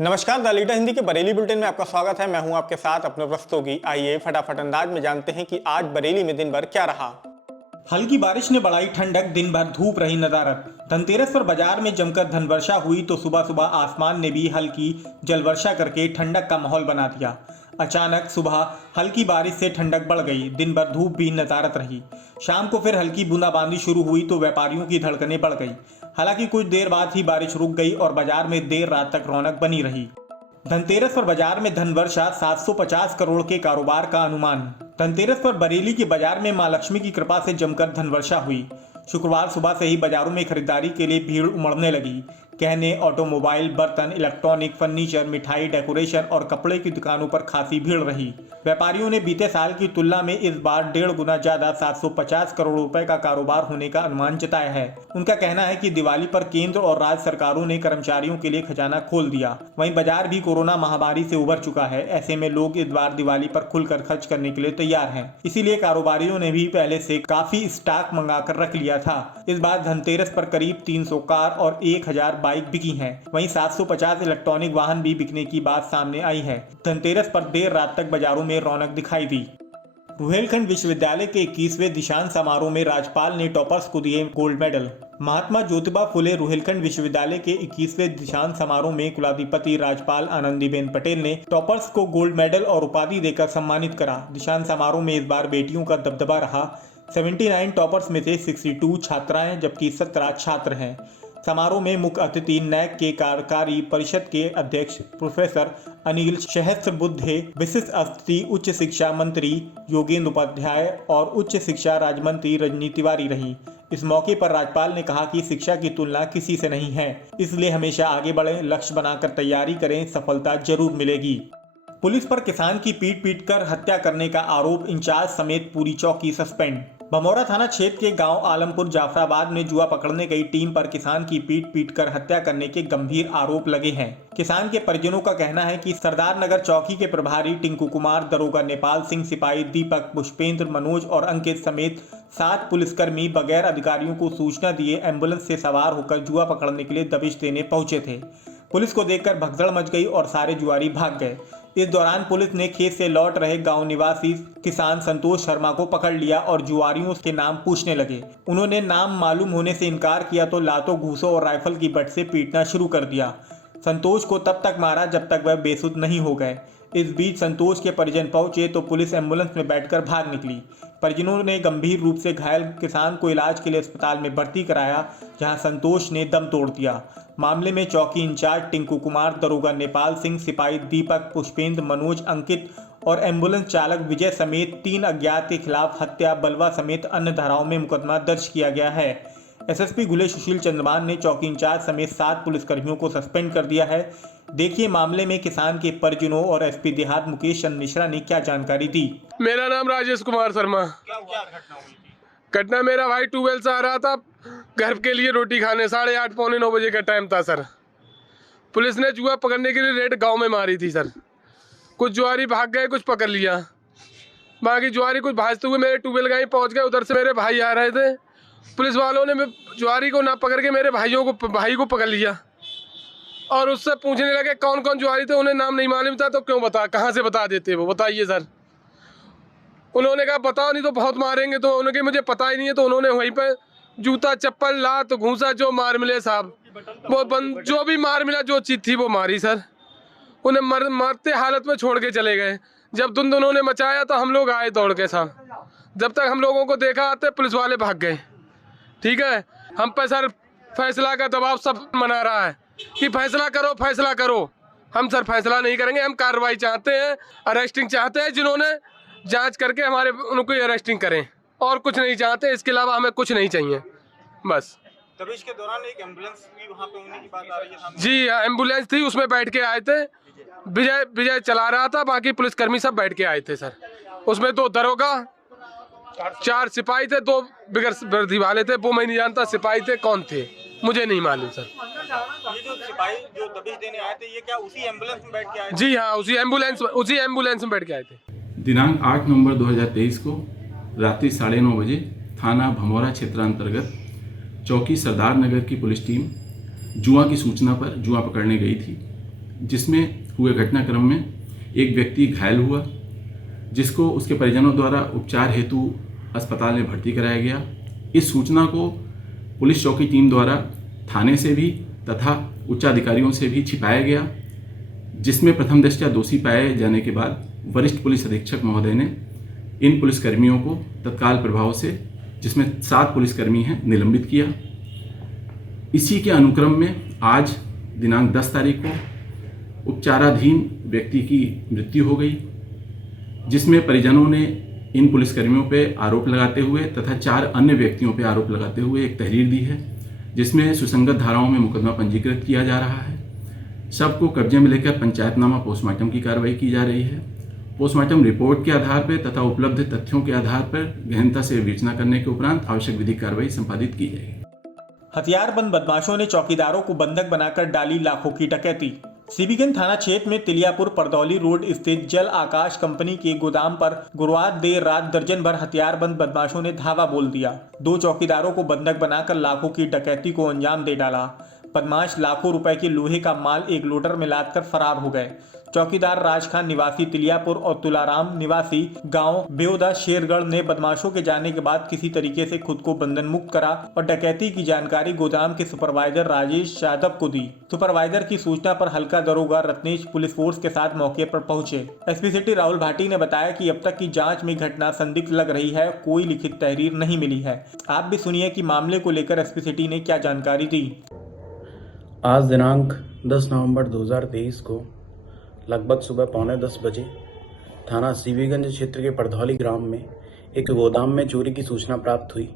नमस्कार, the leader Hindi के Bareilly bulletin में आपका स्वागत है। मैं हूं आपके साथ अपने प्रस्तोगी। आइए फटाफट अंदाज में जानते हैं कि आज बरेली में दिन भर क्या रहा। हल्की बारिश ने बढ़ाई ठंडक, दिन भर धूप रही नदारत। धनतेरस पर बाजार में जमकर धन वर्षा हुई तो सुबह सुबह आसमान ने भी हल्की जल वर्षा करके ठंडक का माहौल बना दिया। अचानक सुबह हल्की बारिश से ठंडक बढ़ गई, दिन भर धूप भी नदारत रही। शाम को फिर हल्की बूंदाबांदी शुरू हुई तो व्यापारियों की धड़कनें बढ़ गई। हालांकि कुछ देर बाद ही बारिश रुक गई और बाजार में देर रात तक रौनक बनी रही। धनतेरस पर बाजार में धन वर्षा 750 करोड़ के कारोबार का अनुमान। धनतेरस पर बरेली के बाजार में मां लक्ष्मी की कृपा से जमकर धन वर्षा हुई। शुक्रवार सुबह से ही बाजारों में खरीदारी के लिए भीड़ उमड़ने लगी। गहने, ऑटोमोबाइल, बर्तन, इलेक्ट्रॉनिक, फर्नीचर, मिठाई, डेकोरेशन और कपड़े की दुकानों पर खासी भीड़ रही। व्यापारियों ने बीते साल की तुलना में इस बार 1.5 गुना ज्यादा 750 करोड़ रुपए का कारोबार होने का अनुमान जताया है। उनका कहना है कि दिवाली पर केंद्र और राज्य सरकारों ने कर्मचारियों के लिए खजाना खोल दिया। वहीं बाजार भी कोरोना महामारी से उबर चुका है। ऐसे में लोग इस बार दिवाली पर खुलकर खर्च करने के लिए तैयार हैं। इसीलिए कारोबारियों ने भी पहले से काफी स्टॉक मंगाकर रख लिया था। इस बार धनतेरस पर करीब 300 कार और 1000 बाइक बिकी हैं। वहीं 750 इलेक्ट्रॉनिक वाहन भी बिकने की बात सामने आई है। धनतेरस पर देर रात तक बाजारों में रौनक दिखाई दी। रुहेलखंड विश्वविद्यालय के 21वें दीक्षांत समारोह में राज्यपाल ने टॉपर्स को दिए गोल्ड मेडल। महात्मा ज्योतिबा फुले रुहेलखंड विश्वविद्यालय के 21वें दीक्षांत समारोह में कुलाधिपति राज्यपाल आनंदीबेन पटेल ने टॉपर्स को गोल्ड मेडल और उपाधि देकर सम्मानित करा। दीक्षांत समारोह में इस बार बेटियों का दबदबा रहा। 79 टॉपर्स में से 62 छात्राएं जबकि 17 छात्र हैं। समारोह में मुख्य अतिथि नैक के कार्यकारी परिषद के अध्यक्ष प्रोफेसर अनिल सहस्त्रबुद्धे, विशिष्ट अतिथि उच्च शिक्षा मंत्री योगेंद्र उपाध्याय और उच्च शिक्षा राज्य मंत्री रजनी तिवारी रही। इस मौके पर राज्यपाल ने कहा कि शिक्षा की तुलना किसी से नहीं है, इसलिए हमेशा आगे बढ़े, लक्ष्य बनाकर तैयारी करें, सफलता जरूर मिलेगी। पुलिस पर किसान की पीट कर हत्या करने का आरोप, इंचार्ज समेत पूरी चौकी सस्पेंड। भमौरा थाना क्षेत्र के गांव आलमपुर जाफराबाद में जुआ पकड़ने गई टीम पर किसान की पीट कर हत्या करने के गंभीर आरोप लगे हैं। किसान के परिजनों का कहना है कि सरदार नगर चौकी के प्रभारी टिंकू कुमार, दरोगा नेपाल सिंह, सिपाही दीपक, पुष्पेंद्र, मनोज और अंकित समेत 7 पुलिसकर्मी बगैर अधिकारियों को सूचना दिए एम्बुलेंस से सवार होकर जुआ पकड़ने के लिए दबिश देने पहुंचे थे। पुलिस को देखकर भगदड़ मच गई और सारे जुआरी भाग गए। इस दौरान पुलिस ने खेत से लौट रहे गांव निवासी किसान संतोष शर्मा को पकड़ लिया और जुआरियों के नाम पूछने लगे। उन्होंने नाम मालूम होने से इनकार किया तो लातों, घूसों और राइफल की बट से पीटना शुरू कर दिया। संतोष को तब तक मारा जब तक वह बेसुध नहीं हो गए। इस बीच संतोष के परिजन पहुंचे तो पुलिस एम्बुलेंस में बैठकर भाग निकली। परिजनों ने गंभीर रूप से घायल किसान को इलाज के लिए अस्पताल में भर्ती कराया, जहां संतोष ने दम तोड़ दिया। मामले में चौकी इंचार्ज टिंकू कुमार, दरोगा नेपाल सिंह, सिपाही दीपक, पुष्पेंद्र, मनोज, अंकित और एम्बुलेंस चालक विजय समेत 3 अज्ञात के खिलाफ हत्या, बलवा समेत अन्य धाराओं में मुकदमा दर्ज किया गया है। एसएसपी गुले सुशील चंद्रमान ने चौकी इंचार्ज समेत 7 पुलिसकर्मियों को सस्पेंड कर दिया है। देखिए मामले में किसान के परिजनों और एसपी देहात मुकेश चंद्र मिश्रा ने क्या जानकारी दी। मेरा नाम राजेश कुमार शर्मा। क्या घटना हुई थी? घटना, मेरा भाई ट्यूबवेल से आ रहा था घर के लिए रोटी खाने, 8:30 पौने 9 बजे का टाइम था सर। पुलिस ने जुआ पकड़ने के लिए रेड गांव में मारी थी सर। कुछ जुआरी भाग गए, कुछ पकड़ लिया। बाकी जुआरी कुछ भागते हुए मेरे ट्यूबवेल गाँव पहुँच गए। उधर से मेरे भाई आ रहे थे। पुलिस वालों ने जुआरी को ना पकड़ के मेरे भाई को पकड़ लिया और उससे पूछने लगे कौन कौन जुआरी थे। उन्हें नाम नहीं मालूम था तो क्यों कहाँ से बता देते वो, बताइए सर। उन्होंने कहा बताओ नहीं तो बहुत मारेंगे, तो उन्होंने मुझे पता ही नहीं है। तो उन्होंने वहीं पर जूता, चप्पल, लात, घूसा जो मार मिले साहब, वो जो भी मार मिला, जो चीज थी वो मारी सर। उन्हें मारते हालत में छोड़ के चले गए। जब धुंध उन्होंने मचाया तो हम लोग आए दौड़ के साहब। जब तक हम लोगों को देखा आते पुलिस वाले भाग गए। ठीक है, हम पे सर फैसला का दबाव सब मना रहा है कि फैसला करो, फैसला करो। हम सर फैसला नहीं करेंगे, हम कार्रवाई चाहते हैं, अरेस्टिंग चाहते हैं। जिन्होंने जांच करके हमारे उनको अरेस्टिंग करें, और कुछ नहीं चाहते। इसके अलावा हमें कुछ नहीं चाहिए बस। दबिश के दौरान एक एम्बुलेंस भी वहां पे होने की बात आ रही है सामने। जी एम्बुलेंस थी, उसमें बैठ के आए थे। विजय चला रहा था, बाकी पुलिसकर्मी सब बैठ के आए थे सर। उसमें 2 दरोगा, 4 सिपाही थे, 2 बिगर वर्दी वाले थे। वो मैं नहीं जानता सिपाही थे कौन थे, मुझे नहीं मालूम सर। ये जो सिपाही जो दबिश देने आए थे, ये क्या उसी एम्बुलेंस में बैठ के आए थे? जी हाँ, उसी एम्बुलेंस में बैठ के आए थे। दिनांक 8 नवंबर 2023 को रात्रि 9:30 बजे थाना भमौरा क्षेत्रांतर्गत चौकी सरदार नगर की पुलिस टीम जुआ की सूचना पर जुआ पकड़ने गई थी। जिसमें हुए घटनाक्रम में एक व्यक्ति घायल हुआ, जिसको उसके परिजनों द्वारा उपचार हेतु अस्पताल में भर्ती कराया गया। इस सूचना को पुलिस चौकी टीम द्वारा थाने से भी तथा उच्चाधिकारियों से भी छिपाया गया, जिसमें प्रथम दृष्टया दोषी पाए जाने के बाद वरिष्ठ पुलिस अधीक्षक महोदय ने इन पुलिसकर्मियों को तत्काल प्रभाव से, जिसमें 7 पुलिसकर्मी हैं, निलंबित किया। इसी के अनुक्रम में आज दिनांक 10 तारीख को उपचाराधीन व्यक्ति की मृत्यु हो गई, जिसमें परिजनों ने इन पुलिसकर्मियों पर आरोप लगाते हुए तथा 4 अन्य व्यक्तियों पर आरोप लगाते हुए एक तहरीर दी है, जिसमें सुसंगत धाराओं में मुकदमा पंजीकृत किया जा रहा है। शव को कब्जे में लेकर पंचायतनामा पोस्टमार्टम की कार्रवाई की जा रही है। पोस्टमार्टम रिपोर्ट के आधार पर तथा उपलब्ध तथ्यों के आधार पर गहनता से विवेचना करने के उपरांत आवश्यक विधिक कार्रवाई संपादित की जाएगी। हथियारबंद बदमाशों ने चौकीदारों को बंधक बनाकर डाली लाखों की डकैती। सीबीगंज थाना क्षेत्र में तिलियापुर परदौली रोड स्थित जल आकाश कंपनी के गोदाम पर गुरुवार देर रात दर्जन भर हथियारबंद बदमाशों ने धावा बोल दिया। 2 चौकीदारों को बंधक बनाकर लाखों की डकैती को अंजाम दे डाला। बदमाश लाखों रुपए के लोहे का माल एक लोडर में लाद कर फरार हो गए। चौकीदार राजखान निवासी तिलियापुर और तुलाराम निवासी गांव बेओदा शेरगढ़ ने बदमाशों के जाने के बाद किसी तरीके से खुद को बंधन मुक्त करा और डकैती की जानकारी गोदाम के सुपरवाइजर राजेश यादव को दी। सुपरवाइजर की सूचना पर हल्का दरोगा रत्नेश पुलिस फोर्स के साथ मौके पर पहुंचे। एसपी सिटी राहुल भाटी ने बताया कि अब तक की जांच में घटना संदिग्ध लग रही है, कोई लिखित तहरीर नहीं मिली है। आप भी सुनिए कि मामले को लेकर एसपी सिटी ने क्या जानकारी दी। आज दिनांक 10 नवंबर 2023 को लगभग सुबह 9:45 बजे थाना सीबीगंज क्षेत्र के परधौली ग्राम में एक गोदाम में चोरी की सूचना प्राप्त हुई।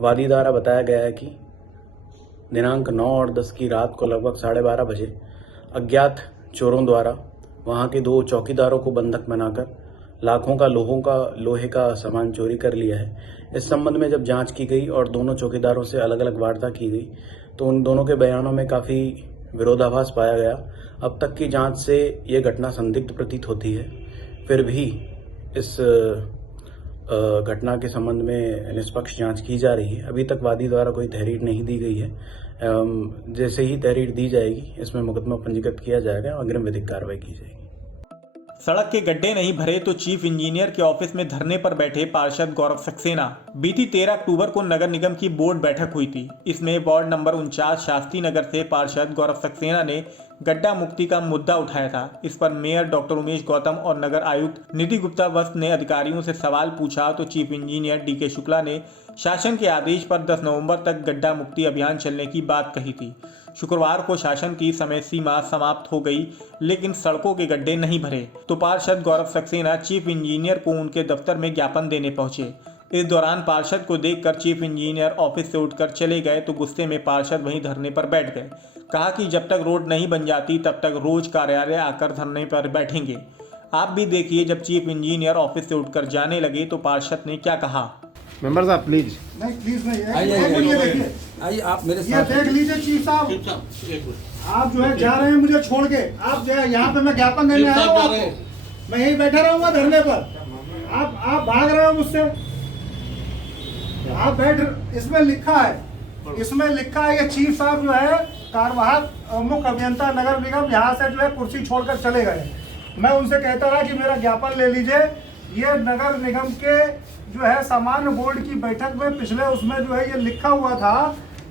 वादी द्वारा बताया गया है कि दिनांक 9 और 10 की रात को लगभग 12:30 बजे अज्ञात चोरों द्वारा वहां के 2 चौकीदारों को बंधक बनाकर लाखों का लोहे का सामान चोरी कर लिया है। इस संबंध में जब जांच की गई और दोनों चौकीदारों से अलग अलग वार्ता की गई तो उन दोनों के बयानों में काफ़ी विरोधाभास पाया गया। अब तक की जांच से ये घटना संदिग्ध प्रतीत होती है, फिर भी इस घटना के संबंध में निष्पक्ष जांच की जा रही है। अभी तक वादी द्वारा कोई तहरीर नहीं दी गई है। जैसे ही तहरीर दी जाएगी इसमें मुकदमा पंजीकृत किया जाएगा और अग्रिम विधिक कार्रवाई की जाएगी। सड़क के गड्ढे नहीं भरे तो चीफ इंजीनियर के ऑफिस में धरने पर बैठे पार्षद गौरव सक्सेना। बीती 13 अक्टूबर को नगर निगम की बोर्ड बैठक हुई थी। इसमें वार्ड नंबर 49 शास्त्री नगर से पार्षद गौरव सक्सेना ने गड्ढा मुक्ति का मुद्दा उठाया था। इस पर मेयर डॉक्टर उमेश गौतम और नगर आयुक्त निधि गुप्ता वस्त ने अधिकारियों से सवाल पूछा तो चीफ इंजीनियर डीके शुक्ला ने शासन के आदेश पर 10 नवंबर तक गड्ढा मुक्ति अभियान चलने की बात कही थी। शुक्रवार को शासन की समय सीमा समाप्त हो गई, लेकिन सड़कों के गड्ढे नहीं भरे तो पार्षद गौरव सक्सेना चीफ इंजीनियर को उनके दफ्तर में ज्ञापन देने पहुंचे। इस दौरान पार्षद को देखकर चीफ इंजीनियर ऑफिस से उठकर चले गए तो गुस्से में पार्षद वहीं धरने पर बैठ गए। कहा कि जब तक रोड नहीं बन जाती तब तक रोज कार्यालय आकर धरने पर बैठेंगे। आप भी देखिए, जब चीफ इंजीनियर ऑफिस से उठकर जाने लगे तो पार्षद ने क्या कहा। मेंबर साहब प्लीज नहीं, आइए आइए आप मेरे ये साथ देख लीजिए चीफ साहब, आप जो है जा रहे हैं मुझे छोड़ के। आप जो है यहाँ पे मैं ज्ञापन देने आया हूँ आपको, मैं यहीं बैठा रहूंगा धरने पर। आप भाग रहे हो मुझसे। आप बैठ, इसमें लिखा है ये चीफ साहब जो है कार्यवाहक मुख्य अभियंता नगर निगम यहाँ से जो है कुर्सी छोड़कर चले गए। मैं उनसे कहता रहा कि मेरा ज्ञापन ले लीजिए। ये नगर निगम के जो है सामान्य बोर्ड की बैठक में पिछले उसमें जो है ये लिखा हुआ था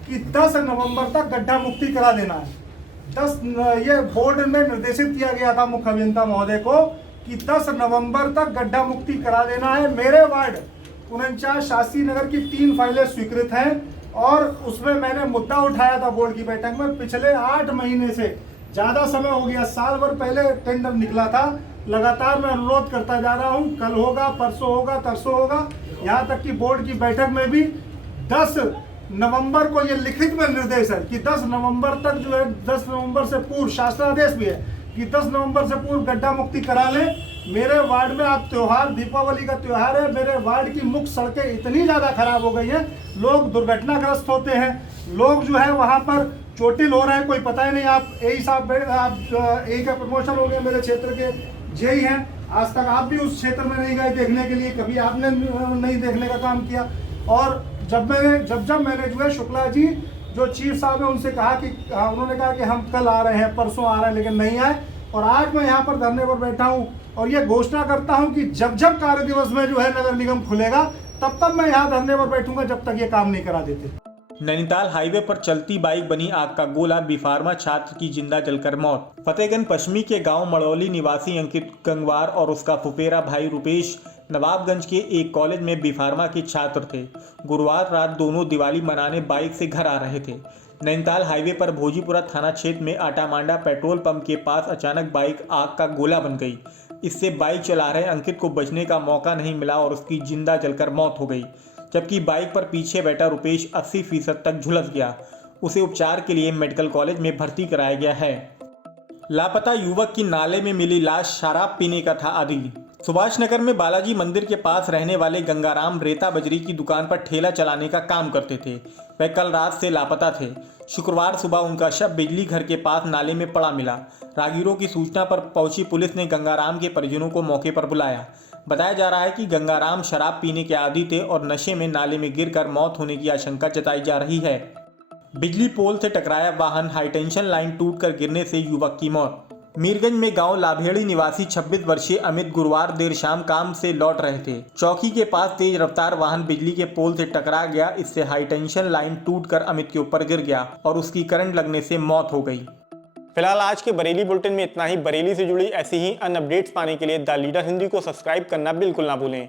कि 10 नवंबर तक गड्ढा मुक्ति करा देना है। ये बोर्ड में निर्देशित किया गया था मुख्य अभियंता महोदय को कि 10 नवंबर तक गड्ढा मुक्ति करा देना है। मेरे वार्ड 49 शास्त्री नगर की 3 फाइलें स्वीकृत हैं और उसमें मैंने मुद्दा उठाया था बोर्ड की बैठक में। पिछले 8 महीने से ज़्यादा समय हो गया, साल भर पहले टेंडर निकला था। लगातार मैं अनुरोध करता जा रहा हूं, कल होगा, परसों होगा, तरसों होगा, यहां तक कि बोर्ड की बैठक में भी 10 नवंबर को ये लिखित में निर्देश है कि 10 नवंबर तक जो है 10 नवंबर से पूर्व शासनादेश भी है कि 10 नवंबर से पूर्व गड्ढा मुक्ति करा लें। मेरे वार्ड में आप त्योहार, दीपावली का त्योहार है, मेरे वार्ड की मुख्य सड़कें इतनी ज़्यादा खराब हो गई हैं, लोग दुर्घटनाग्रस्त होते हैं, लोग जो है वहाँ पर चोटिल हो रहे हैं, कोई पता ही नहीं। आप यही साहब, आप एक का प्रमोशन हो गया, मेरे क्षेत्र के जेई हैं, आज तक आप भी उस क्षेत्र में नहीं गए देखने के लिए, कभी आपने नहीं देखने का काम किया। और जब मैंने जो है शुक्ला जी जो चीफ साहब है उनसे कहा कि उन्होंने कहा कि हम कल आ रहे हैं, परसों आ रहे हैं, लेकिन नहीं आए। और आज मैं यहाँ पर धरने पर बैठा हूँ और ये घोषणा करता हूँ कि जब जब कार्य दिवस में जो है नगर निगम खुलेगा तब तब मैं यहाँ धरने पर बैठूंगा जब तक ये काम नहीं करा देते। नैनीताल हाईवे पर चलती बाइक बनी आग का गोला, बीफार्मा छात्र की जिंदा जलकर मौत। फतेहगंज पश्चिमी के गांव मड़ौली निवासी अंकित गंगवार और उसका फुफेरा भाई रुपेश नवाबगंज के एक कॉलेज में बीफार्मा के छात्र थे। गुरुवार रात दोनों दिवाली मनाने बाइक से घर आ रहे थे। नैनीताल हाईवे पर भोजीपुरा थाना क्षेत्र में आटामांडा पेट्रोल पंप के पास अचानक बाइक आग का गोला बन गई। इससे बाइक चला रहे अंकित को बचने का मौका नहीं मिला और उसकी जिंदा जलकर मौत हो गई, जबकि बाइक पर पीछे बैठा रुपेश 80% तक झुलस गया। उसे उपचार के लिए मेडिकल कॉलेज में भर्ती कराया गया है। लापता युवक की नाले में मिली लाश शराब पीने का था आदी। सुभाष नगर में बालाजी मंदिर के पास रहने वाले गंगाराम रेता बजरी की दुकान पर ठेला चलाने का काम करते थे। वह कल रात से लापता थे। शुक्रवार सुबह उनका शव बिजली घर के पास नाले में पड़ा मिला। राहगीरों की सूचना पर पहुंची पुलिस ने गंगाराम के परिजनों को मौके पर बुलाया। बताया जा रहा है कि गंगाराम शराब पीने के आदी थे और नशे में नाले में गिरकर मौत होने की आशंका जताई जा रही है। बिजली पोल से टकराया वाहन, हाईटेंशन लाइन टूटकर गिरने से युवक की मौत। मीरगंज में गांव लाभेड़ी निवासी 26 वर्षीय अमित गुरुवार देर शाम काम से लौट रहे थे। चौकी के पास तेज रफ्तार वाहन बिजली के पोल से टकरा गया। इससे हाईटेंशन लाइन टूटकर अमित के ऊपर गिर गया और उसकी करंट लगने से मौत हो गई। फिलहाल आज के बरेली बुलेटिन में इतना ही। बरेली से जुड़ी ऐसी ही अन्य अपडेट्स पाने के लिए द लीडर हिंदी को सब्सक्राइब करना बिल्कुल ना भूलें।